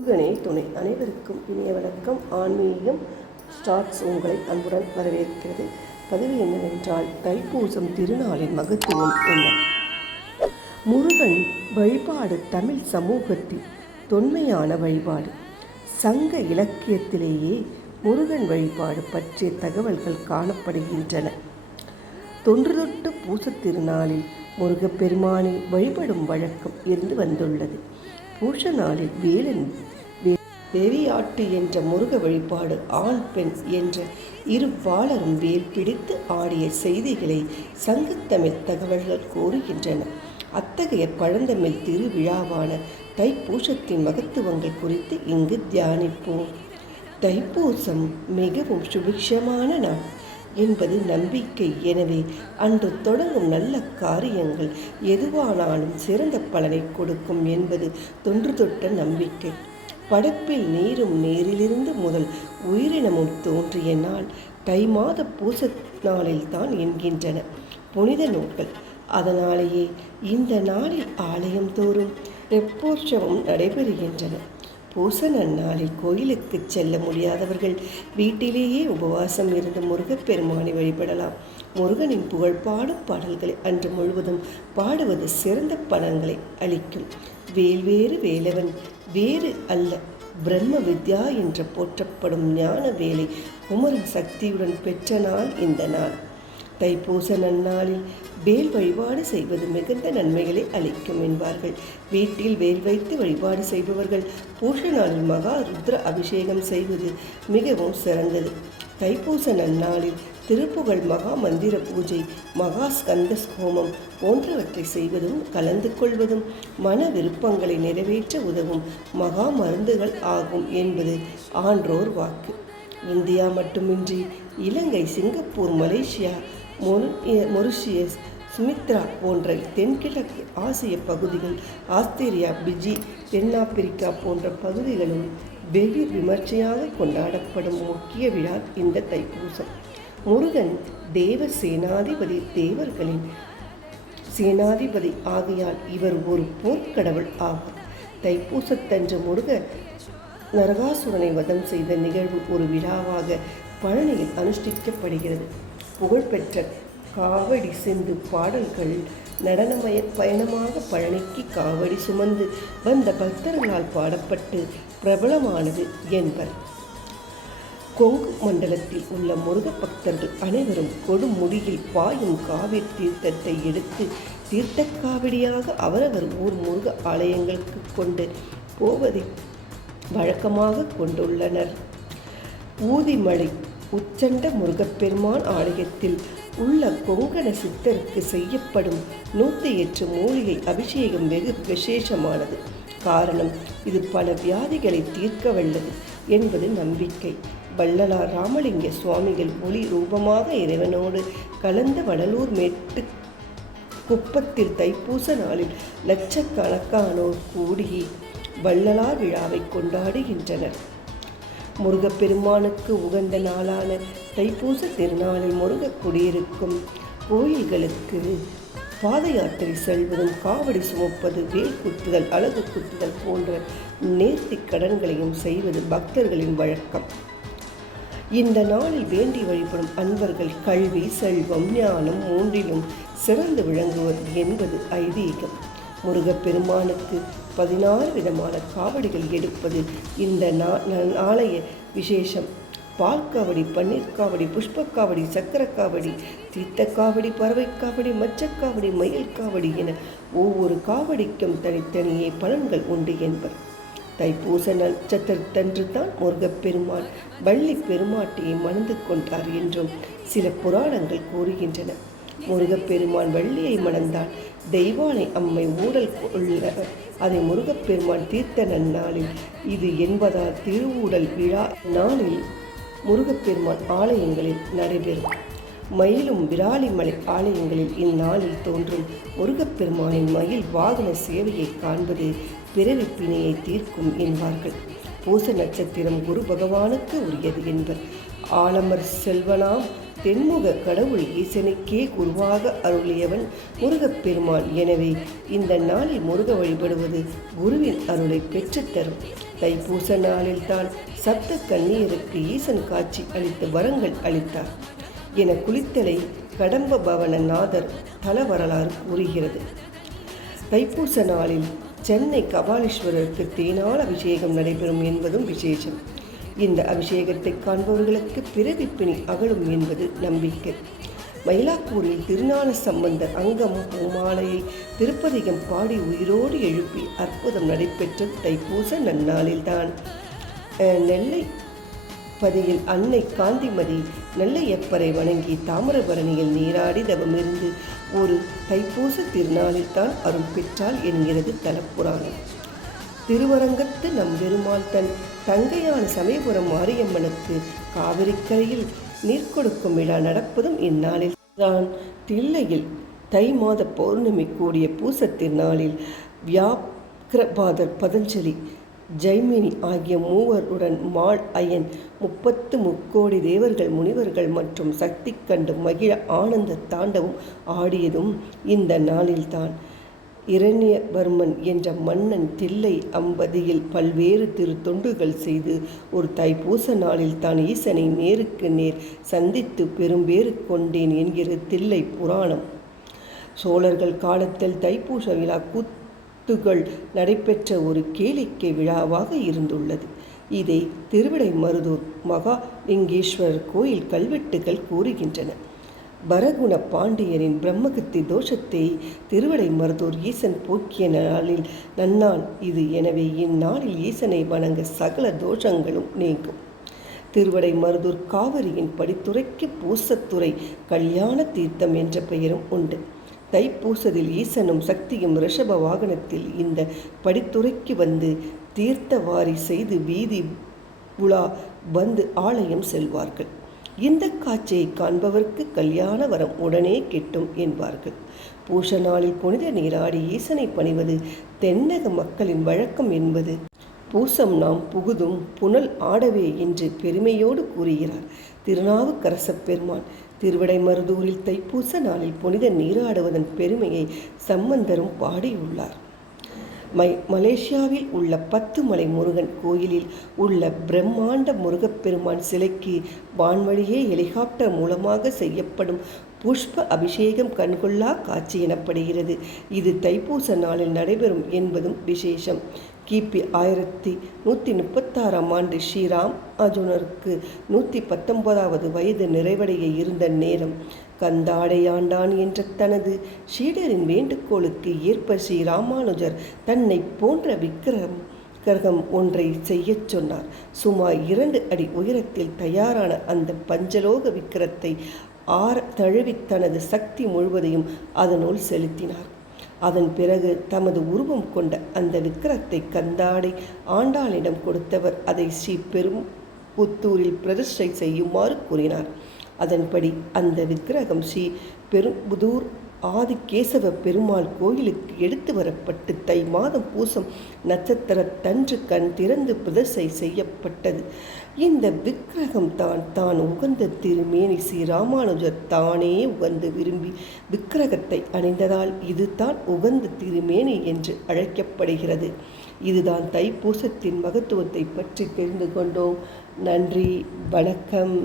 முருகனே துணை. அனைவருக்கும் இனிய வணக்கம். ஆன்மீகம் ஸ்டார்ட்ஸ் உங்களை அன்புடன் வரவேற்கிறது. பதிவு என்னவென்றால், தைப்பூசம் திருநாளின் மகத்துவம் என்ன? முருகன் வழிபாடு தமிழ் சமூகத்தின் தொன்மையான வழிபாடு. சங்க இலக்கியத்திலேயே முருகன் வழிபாடு பற்றிய தகவல்கள் காணப்படுகின்றன. தொன்று தொட்டு பூசத் திருநாளில் முருகப்பெருமானை வழிபடும் வழக்கம் இருந்து வந்துள்ளது. பூச நாளில் வேலன் வெறியாட்டு என்ற முருக வழிபாடு, ஆண் பெண் என்ற இரு பாலரும் வேல் பிடித்து ஆடிய செய்திகளை சங்கத்தமிழ் தகவல்கள் கூறுகின்றன. அத்தகைய பழந்தமிழ் திருவிழாவான தைப்பூசத்தின் மகத்துவங்கள் குறித்து இங்கு தியானிப்போம். தைப்பூசம் மிகவும் சுபிக்ஷமான நாள் என்பது நம்பிக்கை. எனவே அன்று தொடங்கும் நல்ல காரியங்கள் எதுவானாலும் சிறந்த பலனை கொடுக்கும் என்பது தொன்று தொட்ட நம்பிக்கை. படைப்பில் நீரும் நீரிலிருந்து முதல் உயிரினமும் தோன்றிய நாள் தை மாத பூச நாளில்தான் என்கின்றன புனித நூல்கள். அதனாலேயே இந்த நாளில் ஆலயம் தோறும் தெப்போற்சவம் நடைபெறுகின்றன. பூச நன்னாளில் கோயிலுக்கு செல்ல முடியாதவர்கள் வீட்டிலேயே உபவாசம் இருந்து முருகப்பெருமானை வழிபடலாம். முருகனின் புகழ் பாடும் பாடல்களை அன்று முழுவதும் பாடுவது சிறந்த பலன்களை அளிக்கும். வேல்வேறு வேலவன் வேறு அல்ல, பிரம்ம வித்யா என்று போற்றப்படும் ஞான வேலை குமரன் சக்தியுடன் பெற்ற நாள் இந்த நாள். தைப்பூச நன்னாளில் வேல் வழிபாடு செய்வது மிகுந்த நன்மைகளை அளிக்கும் என்பார்கள். வீட்டில் வேல் வைத்து வழிபாடு செய்பவர்கள் பூச நாளில் மகா ருத்ர அபிஷேகம் செய்வது மிகவும் சிறந்தது. தைப்பூச நன்னாளில் திருப்புகழ், மகா மந்திர பூஜை, மகா ஸ்கந்த ஹோமம் போன்றவற்றை செய்வதும் கலந்து கொள்வதும் மன விருப்பங்களை நிறைவேற்ற உதவும் மகா மருந்துகள் ஆகும் என்பது ஆன்றோர் வாக்கு. இந்தியா மட்டுமின்றி இலங்கை, சிங்கப்பூர், மலேசியா, மொரிஷியஸ், சுமித்ரா போன்ற தென்கிழக்கு ஆசிய பகுதிகள், ஆஸ்திரேலியா, பிஜி, தென்னாப்பிரிக்கா போன்ற பகுதிகளும் வெகு விமர்சையாக கொண்டாடப்படும் முக்கிய விழா இந்த தைப்பூசம். முருகன் தேவ சேனாதிபதி, தேவர்களின் சேனாதிபதி ஆகையால் இவர் ஒரு போர்க்கடவுள் ஆவார். தைப்பூசத்தன்று முருக நரகாசுரனை வதம் செய்த நிகழ்வு ஒரு விழாவாக பழனியில் அனுஷ்டிக்கப்படுகிறது. புகழ்பெற்ற காவடி சிந்து பாடல்கள் நடனமய பயணமாக பழனிக்கு காவடி சுமந்து வந்த பக்தர்களால் பாடப்பட்டு பிரபலமானது என்பர். கொங்கு மண்டலத்தில் உள்ள முருக பக்தர்கள் அனைவரும் கொடுமுடியில் பாயும் காவிரி தீர்த்தத்தை எடுத்து தீர்த்த காவடியாக அவரவர் ஊர் முருக ஆலயங்களுக்கு கொண்டு போவதை வழக்கமாக கொண்டுள்ளனர். ஊதிமலை உச்சண்ட முருகப்பெருமான் ஆலயத்தில் உள்ள கொங்கண சித்தருக்கு செய்யப்படும் 108 மூலிகை அபிஷேகம் வெகு விசேஷமானது. காரணம், இது பல வியாதிகளை தீர்க்க வல்லது என்பது நம்பிக்கை. வள்ளலார் ராமலிங்க சுவாமிகள் ஒளி ரூபமாக இறைவனோடு கலந்த வடலூர் மேட்டு குப்பத்தில் தைப்பூச நாளில் லட்சக்கணக்கானோர் கூடி வள்ளலார் விழாவை கொண்டாடுகின்றனர். முருகப்பெருமானுக்கு உகந்த நாளான தைப்பூச திருநாளில் முருக குடியிருக்கும் கோயில்களுக்கு பாத யாத்திரை செல்வதும், காவடி சுமப்பது, வேல் குத்துதல், அழகு குத்துதல் போன்ற நேர்த்தி கடன்களையும் செய்வது பக்தர்களின் வழக்கம். இந்த நாளில் வேண்டி வழிபடும் அன்பர்கள் கல்வி, செல்வம், ஞானம் மூன்றிலும் சிறந்து விளங்குவது என்பது ஐதீகம். முருகப்பெருமானுக்கு 16 விதமான காவடிகள் எடுப்பது இந்த ஆலய விசேஷம். பால்காவடி, பன்னீர் காவடி, புஷ்பக்காவடி, சக்கரக்காவடி, தீர்த்தக்காவடி, பறவைக்காவடி, மச்சக்காவடி, மயில் காவடி என ஒவ்வொரு காவடிக்கும் தனித்தனியே பலன்கள் உண்டு என்பர். தைப்பூச நட்சத்திரத்தன்று தான் முருகப்பெருமான் வள்ளி பெருமாட்டியை மணந்து கொண்டார் என்றும் சில புராணங்கள் கூறுகின்றன. முருகப்பெருமான் வள்ளியை மணந்தால் தெய்வானை அம்மை ஊடல் கொள்ள அதை முருகப்பெருமான் தீர்த்த நன்னாளில் இது என்பதால் திருவூடல் விழா நாளில் முருகப்பெருமான் ஆலயங்களில் நடைபெறும். மயிலும் விராலிமலை ஆலயங்களில் இந்நாளில் தோன்றும் முருகப்பெருமானின் மயில் வாகன சேவையை காண்பது பிறவிப்பினையை தீர்க்கும் என்பார்கள். பூச நட்சத்திரம் குரு பகவானுக்கு உரியது என்பர். ஆலமர் செல்வனாம் தென்முக கடவுள் ஈசனுக்கே குருவாக அருளியவன் முருகப்பெருமான். எனவே இந்த நாளில் முருக வழிபடுவது குருவின் அருளை பெற்றுத்தரும். தைப்பூச நாளில்தான் சப்த கன்னியருக்கு ஈசன் காட்சி அளித்து வரங்கள் அளித்தார் என குளித்தலை கடம்ப பவனநாதர் தல வரலாறு கூறுகிறது. தைப்பூச நாளில் சென்னை கபாலீஸ்வரருக்கு தேனால் அபிஷேகம் நடைபெறும் என்பதும் விசேஷம். இந்த அபிஷேகத்தை காண்பவர்களுக்கு பிறவிப்பிணி அகலும் என்பது நம்பிக்கை. மயிலாப்பூரில் திருஞான சம்பந்தர் அங்கம் பூமாலையை திருப்பதிகம் பாடி உயிரோடு எழுப்பி அற்புதம் நடைபெற்றது தைப்பூச நன்னாளில்தான். நெல்லை பதியில் அன்னை காந்திமதி நெல்லையப்பரை வணங்கி தாமிரபரணியில் நீராடி தவமிருந்து ஒரு தைப்பூச திருநாளில் தான் அருள் பெற்றாள் என்கிறது தலப்புராணம். திருவரங்கத்து நம்பெருமாள் தன் தங்கையான சமயபுரம் மாரியம்மனுக்கு காவிரிக்கரையில் நீர் கொடுக்கும் விழா நடப்பதும் இந்நாளில் தான். தில்லையில் தை மாத பௌர்ணமி கூடிய பூச திருநாளில் வியாக்கிரபாதர், பதஞ்சலி, ஜைமினி ஆகிய மூவருடன் மாள் அயன் 33 தேவர்கள், முனிவர்கள் மற்றும் சக்தி கண்டு மகிழ ஆனந்த தாண்டவம் ஆடியதும் இந்த நாளில்தான். இரண்யவர்மன் என்ற மன்னன் தில்லை அம்பதியில் பல்வேறு திருத்தொண்டுகள் செய்து ஒரு தைப்பூச நாளில் தான் ஈசனை நேருக்கு நேர் சந்தித்து பெரும்பேறு கொண்டேன் என்கிற தில்லை புராணம். சோழர்கள் காலத்தில் தைப்பூச விழா கூத்துகள் நடைபெற்ற ஒரு கேளிக்கை விழாவாக இருந்துள்ளது. இதை திருவிடைமருதூர் மகாலிங்கேஸ்வரர் கோயில் கல்வெட்டுகள் கூறுகின்றன. பரகுண பாண்டியரின் பிரம்மகத்தி தோஷத்தை திருவிடைமருதூர் ஈசன் போக்கிய நாளில் நன்னாள் இது. எனவே இந்நாளில் ஈசனை வணங்க சகல தோஷங்களும் நீங்கும். திருவிடைமருதூர் காவிரியின் படித்துறைக்கு பூசத்துறை கல்யாண தீர்த்தம் என்ற பெயரும் உண்டு. தைப்பூசத்தில் ஈசனும் சக்தியும் ரிஷப வாகனத்தில் இந்த படித்துறைக்கு வந்து தீர்த்தவாரி செய்து வீதி உலா வந்து ஆலயம் செல்வார்கள். இந்த காட்சியை காண்பவர்க்கு கல்யாண வரம் உடனே கிட்டும் என்பார்கள். பூச நாளில் புனித நீராடி ஈசனை பணிவது தென்னக மக்களின் வழக்கம் என்பது பூசம் நாம் புகுதும் புனல் ஆடவே என்று பெருமையோடு கூறுகிறார் திருநாவுக்கரசப் பெருமான். திருவிடைமருதூரில் தைப்பூச நாளில் புனித நீராடுவதன் பெருமையை சம்பந்தரும் பாடியுள்ளார். மலேசியாவில் உள்ள 10 மலை முருகன் கோயிலில் உள்ள பிரம்மாண்ட முருகப்பெருமான் சிலைக்கு வான்வழியே ஹெலிகாப்டர் மூலமாக செய்யப்படும் புஷ்ப அபிஷேகம் கண்கொள்ளா காட்சி எனப்படுகிறது. இது தைப்பூச நாளில் நடைபெறும் என்பதும் விசேஷம். கிபி 1136ஆம் ஆண்டு ஸ்ரீராம் அர்ஜுனருக்கு 119வது வயது நிறைவடைய இருந்த நேரம் கந்தாடையாண்டான் என்ற தனது சீடரின் வேண்டுகோளுக்கு ஏற்ப ஸ்ரீ ராமானுஜர் தன்னை போன்ற விக்கிரகம் ஒன்றை செய்யச் சொன்னார். சுமார் 2 அடி உயரத்தில் தயாரான அந்த பஞ்சலோக விக்கிரத்தை தழுவி தனது சக்தி முழுவதையும் அதனுள் செலுத்தினார். அதன் பிறகு தமது உருவம் கொண்ட அந்த விக்கிரத்தை கந்தாடை ஆண்டாளிடம் கொடுத்தவர் அதை ஸ்ரீ பெரும்புத்தூரில் பிரதிஷ்டை செய்யுமாறு கூறினார். அதன்படி அந்த விக்கிரகம் ஸ்ரீ பெரும்புதூர் ஆதிகேசவ பெருமாள் கோயிலுக்கு எடுத்து வரப்பட்டு தை மாதம் பூசம் நட்சத்திரத்தன்று கண் திறந்து பிரதிஷ்டை செய்யப்பட்டது. இந்த விக்கிரகம் தான் உகந்த திருமேனி ஸ்ரீ ராமானுஜர் தானே உகந்து விரும்பி விக்கிரகத்தை அணிந்ததால் இது தான் உகந்த திருமேனி என்று அழைக்கப்படுகிறது. இதுதான் தைப்பூசத்தின் மகத்துவத்தை பற்றி தெரிந்து கொண்டோம். நன்றி, வணக்கம்.